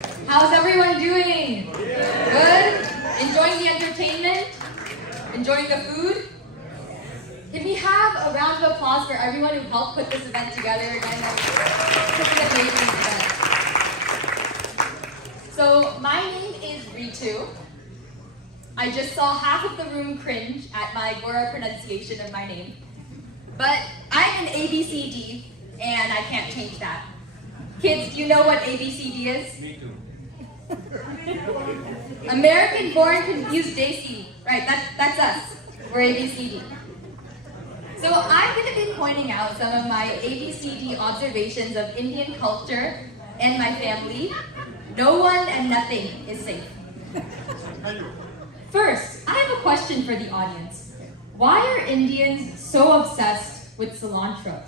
How's everyone doing? Good? Enjoying the entertainment? Enjoying the food? Can we have a round of applause for everyone who helped put this event together again? It's an amazing event. So my name is Ritu. I just saw half of the room cringe at my Gora pronunciation of my name. But I'm an ABCD, and I can't change that. Kids, do you know what ABCD is? Me too. American born confused Desi. Right, that's us. We're ABCD. So I'm going to be pointing out some of my ABCD observations of Indian culture and my family. No one and nothing is safe. First, I have a question for the audience. Why are Indians so obsessed with cilantro?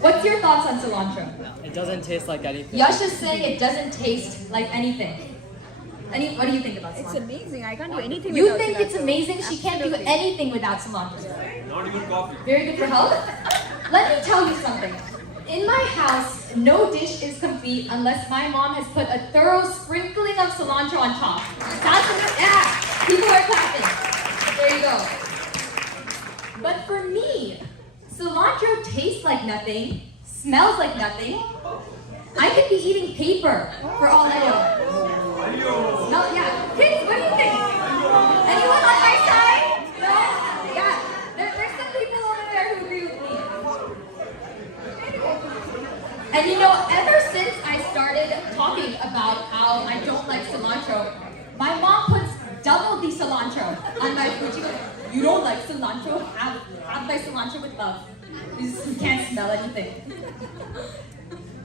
What's your thoughts on cilantro? It doesn't taste like anything. Yash is saying it doesn't taste like anything. What do you think about cilantro? It's amazing. I can't do anything You without think it's cilantro. amazing? She can't do Absolutely. anything without cilantro. Not even coffee. Very good for health. Let me tell you something. In my house, no dish is complete unless my mom has put a thorough sprinkling of cilantro on top. Yeah, people are clapping. There you go. But for me, cilantro tastes like nothing, smells like nothing. I could be eating paper for all I know. No, yeah. Kids, what do you think? Anyone on my side? No? Yeah. There's some people over there who agree with me. And you know, ever since I started talking about how I don't like cilantro, my mom puts double the cilantro on my food. She goes, "You don't like cilantro? Have thy cilantro with love. You can't smell anything."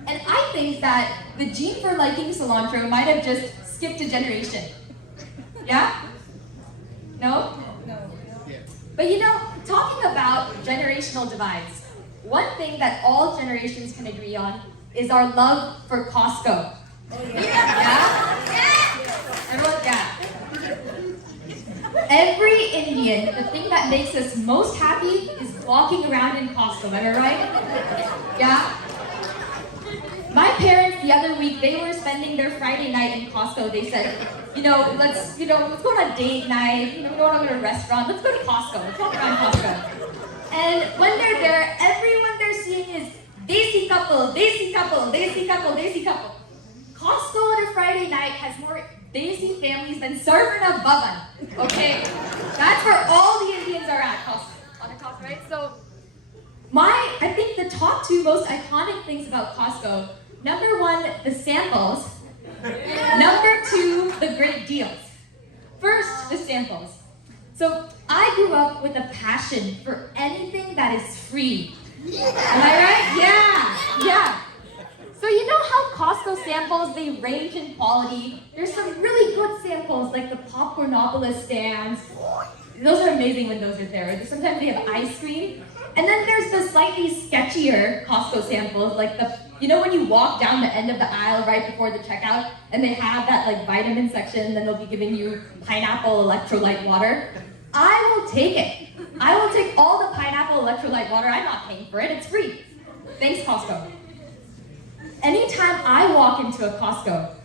And I think that the gene for liking cilantro might have just skipped a generation. Yeah? No? No. But you know, talking about generational divides, one thing that all generations can agree on is our love for Costco. Yeah? Everyone, yeah. Every Indian, the thing that makes us most happy is walking around in Costco, am I right? Yeah? My parents the other week, they were spending their Friday night in Costco. They said, let's go on a date night, we don't want to go to a restaurant, let's go to Costco, let's walk around Costco. And when they're there, everyone they're seeing is Desi couple, Desi couple, Desi couple, Desi couple. Costco on a Friday night has more Desi families than Sarvana Bhavan, okay? That's where all the Indians are at, Costco, on a Costco, right? So, I think the top two most iconic things about Costco, number one, the samples. Number two, the great deals. First, the samples. So I grew up with a passion for anything that is free. Am I right? Yeah. So you know how Costco samples, they range in quality. There's some really good samples like the Popcornopolis stands. Those are amazing when those are there. Sometimes they have ice cream. And then there's the slightly sketchier Costco samples, like when you walk down the end of the aisle right before the checkout, and they have that like vitamin section, and then they'll be giving you pineapple electrolyte water. I will take it. I will take all the pineapple electrolyte water. I'm not paying for it, it's free. Thanks, Costco. Anytime I walk into a Costco,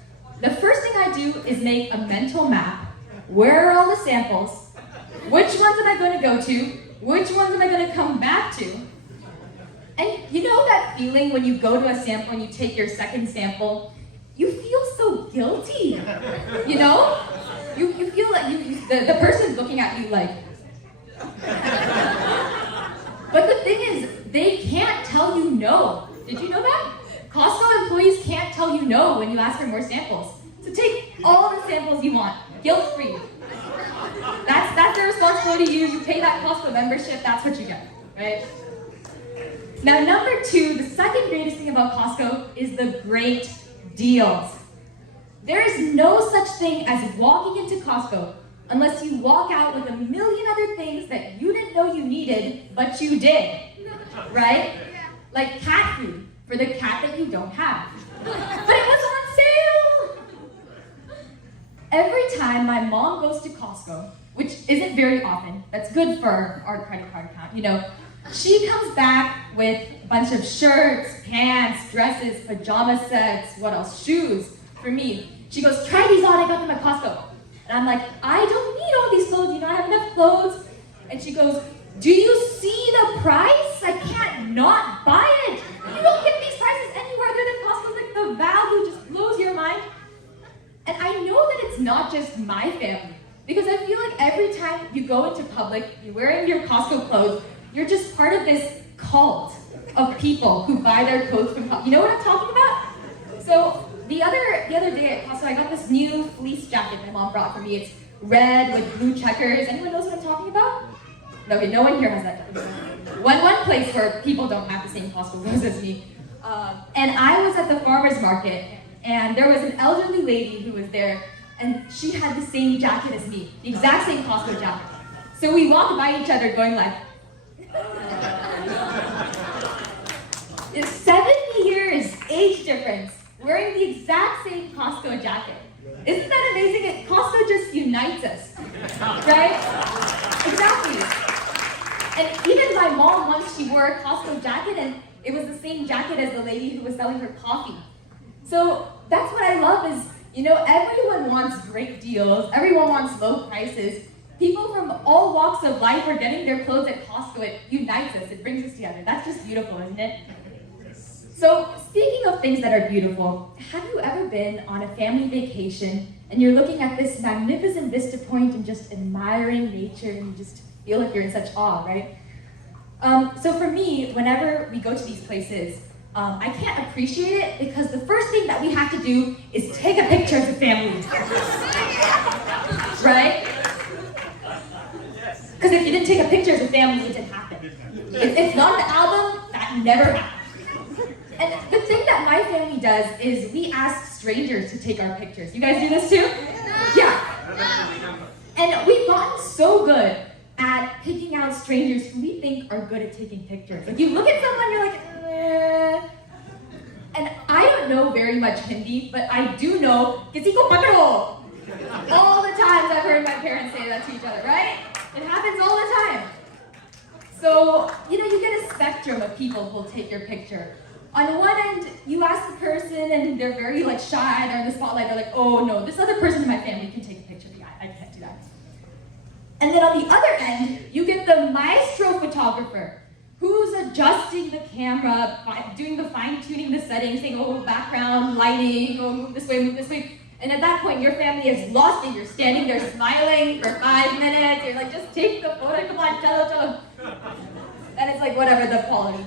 the first thing I do is make a mental map. Where are all the samples? Which ones am I going to go to? Which ones am I going to come back to? And you know that feeling when you go to a sample and you take your second sample, you feel so guilty, you know? You feel like the person's looking at you like. But the thing is, they can't tell you no. Did you know that? Costco employees can't tell you no when you ask for more samples. So take all the samples you want, guilt-free. That's their responsibility to you. You pay that Costco membership, that's what you get, right? Now, number two, the second greatest thing about Costco is the great deals. There is no such thing as walking into Costco unless you walk out with a million other things that you didn't know you needed, but you did, right? Like cat food for the cat that you don't have. But it was on sale! Every time my mom goes to Costco, which isn't very often, that's good for our credit card account, She comes back with a bunch of shirts, pants, dresses, pajama sets, what else? Shoes for me. She goes, try these on, I got them at Costco. And I'm like, I don't need all these clothes, I have enough clothes. And she goes, do you see the price? I can't not buy it. You don't get these prices anywhere other than Costco. Like, the value just blows your mind. And I know that it's not just my family, because I feel like every time you go into public, you're wearing your Costco clothes, you're just part of this cult of people who buy their clothes from Costco. You know what I'm talking about? So the other day at Costco, I got this new fleece jacket my mom brought for me. It's red with blue checkers. Anyone knows what I'm talking about? Okay, no one here has that jacket. One place where people don't have the same Costco clothes as me. And I was at the farmer's market, and there was an elderly lady who was there, and she had the same jacket as me, the exact same Costco jacket. So we walked by each other going like, it's 70 years age difference, wearing the exact same Costco jacket. Isn't that amazing? Costco just unites us, right? Exactly. And even my mom once, she wore a Costco jacket, and it was the same jacket as the lady who was selling her coffee. So that's what I love is, everyone wants great deals, everyone wants low prices. People from all walks of life are getting their clothes at Costco. It unites us, it brings us together. That's just beautiful, isn't it? So speaking of things that are beautiful, have you ever been on a family vacation and you're looking at this magnificent vista point and just admiring nature and you just feel like you're in such awe, right? So for me, whenever we go to these places, I can't appreciate it because the first thing that we have to do is take a picture as a family. Right? Because if you didn't take a picture as a family, it didn't happen. If it's not the album, that never happened. And the thing that my family does is we ask strangers to take our pictures. You guys do this too? Yeah. And we've gotten so good at picking out strangers who we think are good at taking pictures. Like you look at someone, you're like, And I don't know very much Hindi, but I do know, kisi ko pakado. All the times I've heard my parents say that to each other, right? It happens all the time. So, you get a spectrum of people who will take your picture. On one end, you ask the person and they're very shy, they're in the spotlight, they're like, oh no, this other person in my family can take a picture. Yeah, I can't do that. And then on the other end, you get the maestro photographer who's adjusting the camera, doing the fine-tuning the settings, saying, oh, background, lighting, oh, move this way, move this way. And at that point, your family is lost and you're standing there smiling for 5 minutes. You're like, just take the photo, come on, chalo. And it's like, whatever the quality.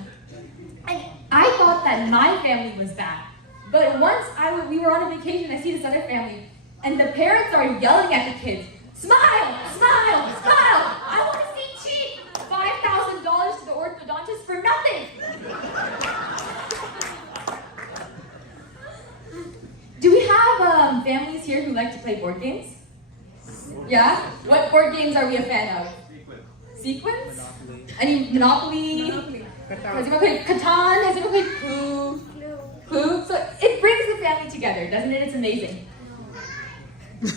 And I thought that my family was bad. But once we were on a vacation, I see this other family, and the parents are yelling at the kids, smile, smile, smile. I want to see cheap. $5,000 to the orthodontist for nothing. Do we have families here who like to play board games? Yeah? What board games are we a fan of? Sequence? Any Monopoly? Has anyone played Catan? Has anyone played Clue? So it brings the family together, doesn't it? It's amazing.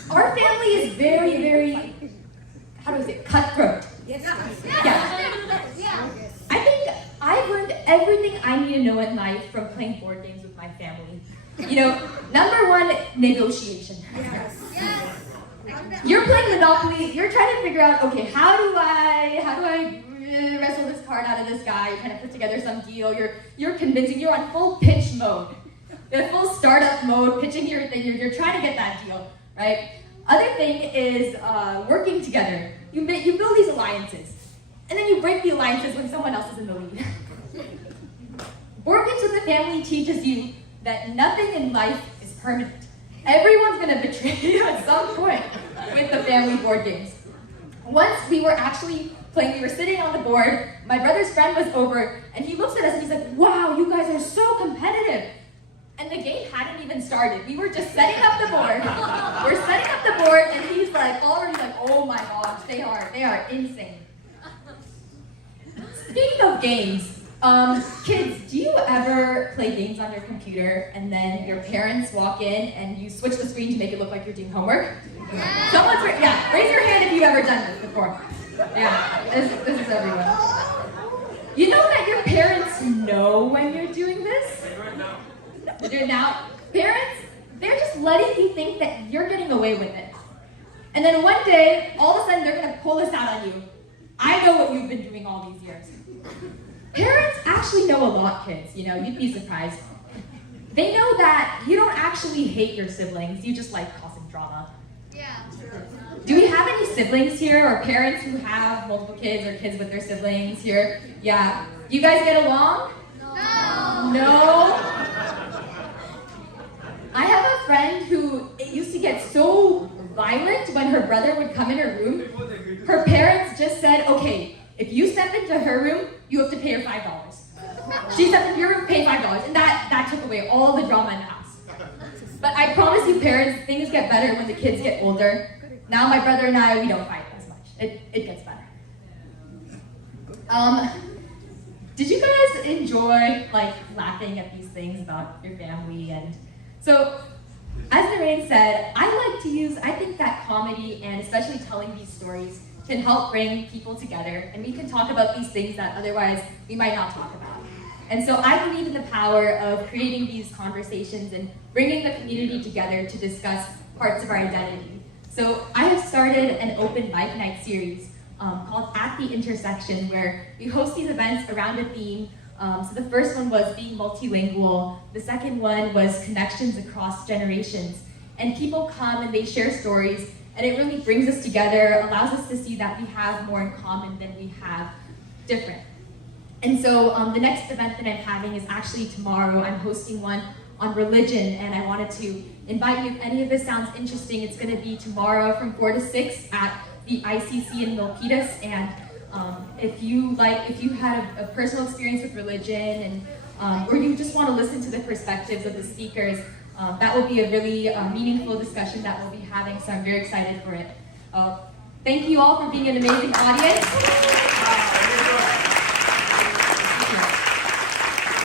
Our family is very, very, how do I say it? Cutthroat. Yes. Yeah. I think I've learned everything I need to know in life from playing board games with my family. Number one, negotiation. Yes. You're playing Monopoly, you're trying to figure out, okay, how do I wrestle this card out of this guy? You're trying to put together some deal, you're convincing, you're on full pitch mode. You're full startup mode, pitching your thing, you're trying to get that deal, right? Other thing is working together. You build these alliances, and then you break the alliances when someone else is in the lead. Board games with the family teaches you that nothing in life is permanent. Everyone's gonna betray you at some point with the family board games. Once we were actually playing, we were sitting on the board, my brother's friend was over, and he looks at us and he's like, wow, you guys are so competitive. And the game hadn't even started. We were just setting up the board. We're setting up the board, and he's already like, oh my gosh, they are insane. Speaking of games, kids, do you ever play games on your computer and then your parents walk in and you switch the screen to make it look like you're doing homework? Yeah. Raise your hand if you've ever done this before. Yeah, this is everyone. You know that your parents know when you're doing this? They're doing it now. Parents, they're just letting you think that you're getting away with it. And then one day, all of a sudden, they're gonna pull this out on you. I know what you've been doing all these years. Parents actually know a lot, kids, you know, you'd be surprised. They know that you don't actually hate your siblings, you just like causing drama. Yeah. Do we have any siblings here, or parents who have multiple kids, or kids with their siblings here? Yeah. You guys get along? No. No? I have a friend who it used to get so violent when her brother would come in her room. Her parents just said, okay, if you step into her room, you have to pay her $5. She stepped into your room, pay $5. And that took away all the drama in the house. But I promise you parents, things get better when the kids get older. Now my brother and I, we don't fight as much. It gets better. Did you guys enjoy like laughing at these things about your family? And so, as Narain said, I think that comedy and especially telling these stories can help bring people together, and we can talk about these things that otherwise we might not talk about. And so I believe in the power of creating these conversations and bringing the community together to discuss parts of our identity. So I have started an open mic night series called At the Intersection, where we host these events around a theme. So the first one was being multilingual. The second one was connections across generations. And people come and they share stories, and it really brings us together, allows us to see that we have more in common than we have different. And so the next event that I'm having is actually tomorrow. I'm hosting one on religion, and I wanted to invite you, if any of this sounds interesting, it's gonna be tomorrow from 4 to 6 at the ICC in Milpitas. And if you had a personal experience with religion, and or you just want to listen to the perspectives of the speakers, that will be a really meaningful discussion that we'll be having, so I'm very excited for it. Thank you all for being an amazing audience.